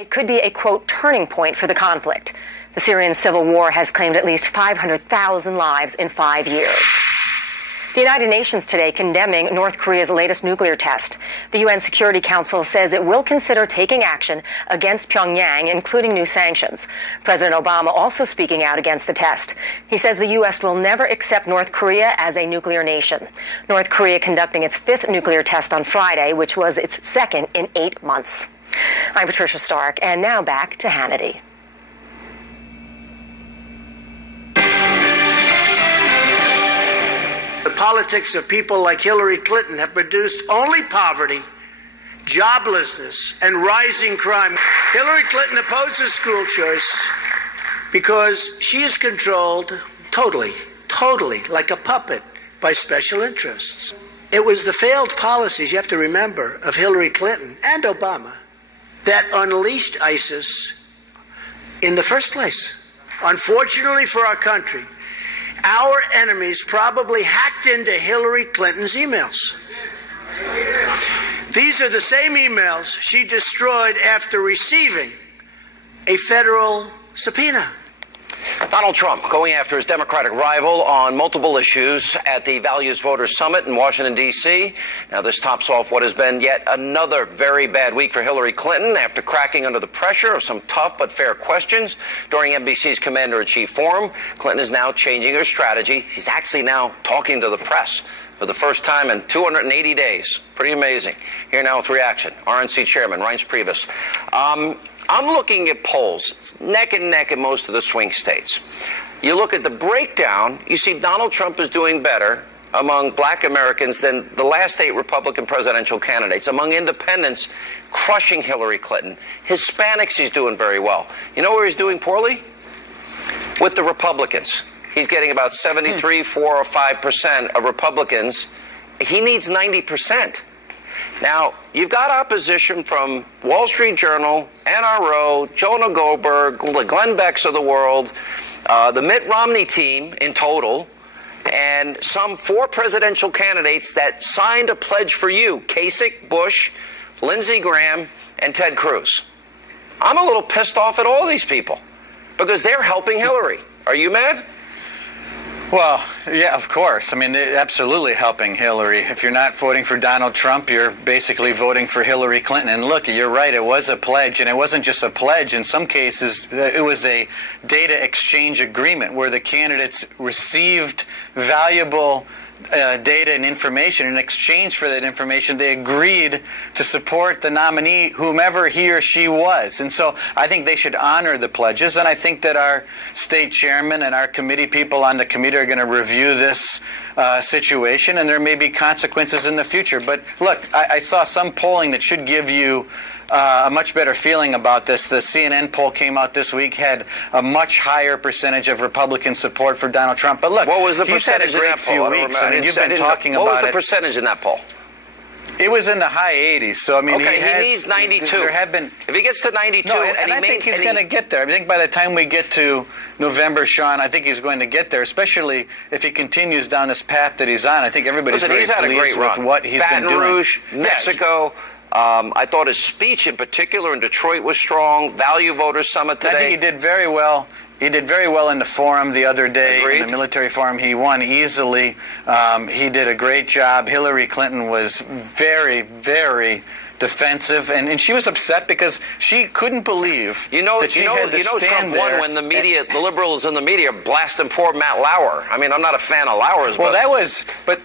It could be a, quote, turning point for the conflict. The Syrian civil war has claimed at least 500,000 lives in 5 years. The United Nations today condemning North Korea's latest nuclear test. The UN Security Council says it will consider taking action against Pyongyang, including new sanctions. President Obama also speaking out against the test. He says the U.S. will never accept North Korea as a nuclear nation. North Korea conducting its 5th nuclear test on Friday, which was its 2nd in 8 months. I'm Patricia Stark, and now back to Hannity. The politics of people like Hillary Clinton have produced only poverty, joblessness, and rising crime. Hillary Clinton opposes school choice because she is controlled totally, like a puppet by special interests. It was the failed policies, you have to remember, of Hillary Clinton and Obama that unleashed ISIS in the first place. Unfortunately for our country, our enemies probably hacked into Hillary Clinton's emails. These are the same emails she destroyed after receiving a federal subpoena. Donald Trump going after his Democratic rival on multiple issues at the Values Voters Summit in Washington, D.C. Now, this tops off what has been yet another very bad week for Hillary Clinton after cracking under the pressure of some tough but fair questions during NBC's Commander-in-Chief Forum. Clinton is now changing her strategy. She's actually now talking to the press for the first time in 280 days. Pretty amazing. Here now with reaction, RNC Chairman Reince Priebus. I'm looking at polls, neck and neck in most of the swing states. You look at the breakdown, you see Donald Trump is doing better among black Americans than the last 8 Republican presidential candidates. Among independents, crushing Hillary Clinton. Hispanics, he's doing very well. You know where he's doing poorly? With the Republicans. He's getting about 73, 4 or 5% of Republicans. He needs 90%. Now, you've got opposition from Wall Street Journal, NRO, Jonah Goldberg, the Glenn Becks of the world, the Mitt Romney team in total, and some 4 presidential candidates that signed a pledge for you, Kasich, Bush, Lindsey Graham, and Ted Cruz. I'm a little pissed off at all these people because they're helping Hillary. Are you mad? Well, yeah, of course. I mean, they're absolutely helping Hillary. If you're not voting for Donald Trump, you're basically voting for Hillary Clinton. And look, you're right, it was a pledge, and it wasn't just a pledge. In some cases, it was a data exchange agreement where the candidates received valuable data and information. In exchange for that information, they agreed to support the nominee, whomever he or she was. And so I think they should honor the pledges, and I think that our state chairman and our committee people on the committee are going to review this situation, and there may be consequences in the future. But look, I saw some polling that should give you a much better feeling about this. The CNN poll came out this week, had a much higher percentage of Republican support for Donald Trump. But look, what was the percentage in that poll? I mean, you've been talking about it. What was the percentage in that poll? It was in the high 80s. So I mean, okay, he needs 92. There have been. If he gets to 92, and I think he's going to get there. I think by the time we get to November, Sean, I think he's going to get there. Especially if he continues down this path that he's on. I think everybody's very pleased with what he's been doing. Baton Rouge, Mexico. I thought his speech in particular in Detroit was strong. Value Voters Summit today. I think he did very well. He did very well in the forum the other day. Agreed. In the military forum. He won easily. He did a great job. Hillary Clinton was very, very defensive, and she was upset because she couldn't believe that she had to stand Trump won when the media, the liberals in the media, blasting poor Matt Lauer. I mean, I'm not a fan of Lauer's. Well, that was, but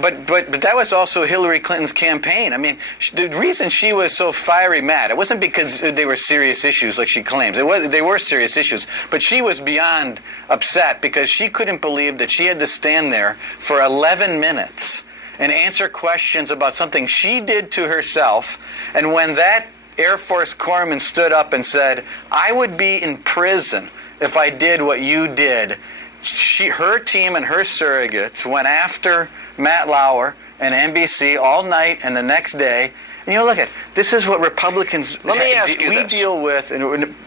that was also Hillary Clinton's campaign. I mean, the reason she was so fiery mad, it wasn't because they were serious issues like she claims. They were serious issues, but she was beyond upset because she couldn't believe that she had to stand there for 11 minutes and answer questions about something she did to herself. And when that Air Force corpsman stood up and said, "I would be in prison if I did what you did," her team and her surrogates went after Matt Lauer and NBC all night and the next day. And look at this is what Republicans deal with,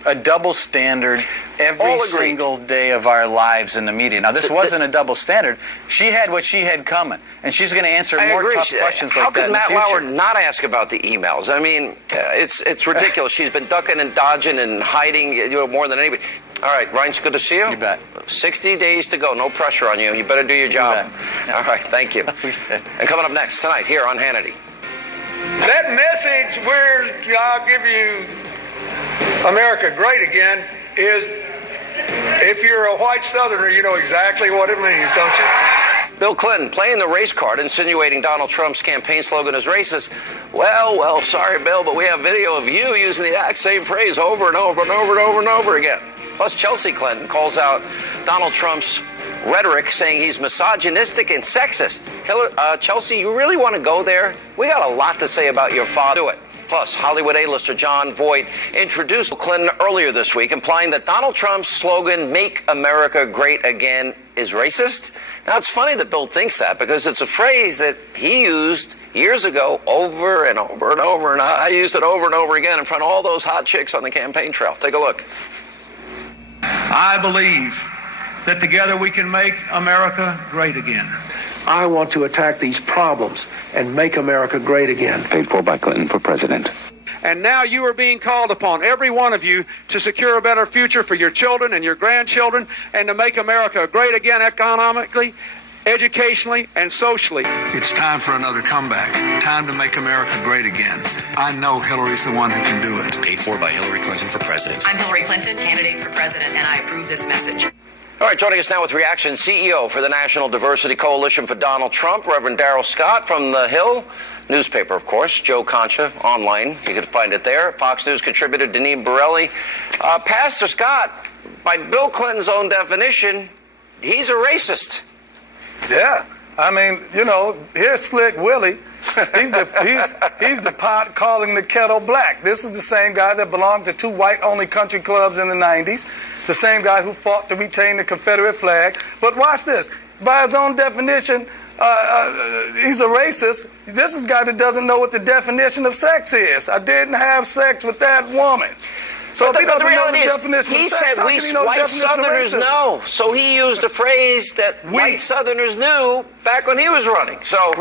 a double standard. every single day of our lives in the media. Now, this wasn't a double standard. She had what she had coming, and she's going to answer more tough questions like that in the future. How could Matt Lauer not ask about the emails? I mean, it's ridiculous. She's been ducking and dodging and hiding more than anybody. All right, Ryan, it's good to see you. You bet. 60 days to go. No pressure on you. You better do your job. All right, thank you. And coming up next tonight here on Hannity. That message where I'll give you America great again is, if you're a white Southerner, you know exactly what it means, don't you? Bill Clinton playing the race card, insinuating Donald Trump's campaign slogan is racist. Well, sorry, Bill, but we have video of you using the exact same phrase over and over and over and over and over again. Plus, Chelsea Clinton calls out Donald Trump's rhetoric, saying he's misogynistic and sexist. Chelsea, you really want to go there? We got a lot to say about your father. Do it. Plus, Hollywood A-lister Jon Voight introduced Clinton earlier this week, implying that Donald Trump's slogan, "Make America Great Again," is racist. Now, it's funny that Bill thinks that, because it's a phrase that he used years ago over and over and over, and I used it over and over again in front of all those hot chicks on the campaign trail. Take a look. I believe that together we can make America great again. I want to attack these problems and make America great again. Paid for by Clinton for president. And now you are being called upon, every one of you, to secure a better future for your children and your grandchildren, and to make America great again economically, educationally, and socially. It's time for another comeback. Time to make America great again. I know Hillary's the one who can do it. Paid for by Hillary Clinton for president. I'm Hillary Clinton, candidate for president, and I approve this message. All right, joining us now with reaction, CEO for the National Diversity Coalition for Donald Trump, Reverend Darrell Scott from The Hill newspaper, of course, Joe Concha, online. You can find it there. Fox News contributor Deneen Borelli. Pastor Scott, by Bill Clinton's own definition, he's a racist. Yeah. I mean, you know, here's Slick Willie. He's the pot calling the kettle black. This is the same guy that belonged to two white-only country clubs in the 90s, the same guy who fought to retain the Confederate flag. But watch this. By his own definition, he's a racist. This is a guy that doesn't know what the definition of sex is. I didn't have sex with that woman. So but if he doesn't the know reality the definition is, he of sex, said how we can he know the white definition of Southerners racism? know. So he used a phrase that white Southerners knew back when he was running. So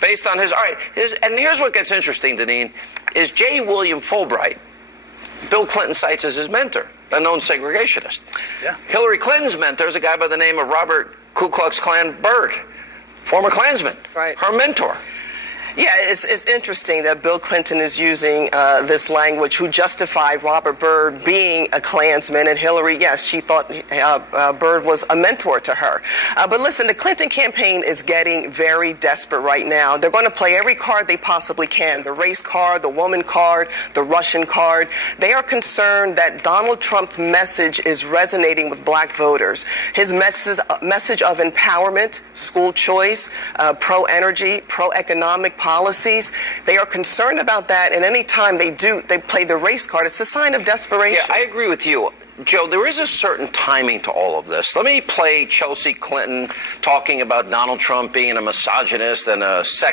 based on his, all right, and here's what gets interesting, Deneen, is J. William Fulbright, Bill Clinton cites as his mentor, a known segregationist. Yeah. Hillary Clinton's mentor is a guy by the name of Robert Ku Klux Klan Byrd, former Klansman, her mentor. Yeah, it's interesting that Bill Clinton is using this language, who justified Robert Byrd being a Klansman, and Hillary, yes, she thought Byrd was a mentor to her. But listen, the Clinton campaign is getting very desperate right now. They're going to play every card they possibly can, the race card, the woman card, the Russian card. They are concerned that Donald Trump's message is resonating with black voters. His message of empowerment, school choice, pro-energy, pro-economic policies, they are concerned about that, and any time they play the race card, it's a sign of desperation. Yeah, I agree with you. Joe, there is a certain timing to all of this. Let me play Chelsea Clinton talking about Donald Trump being a misogynist and a sex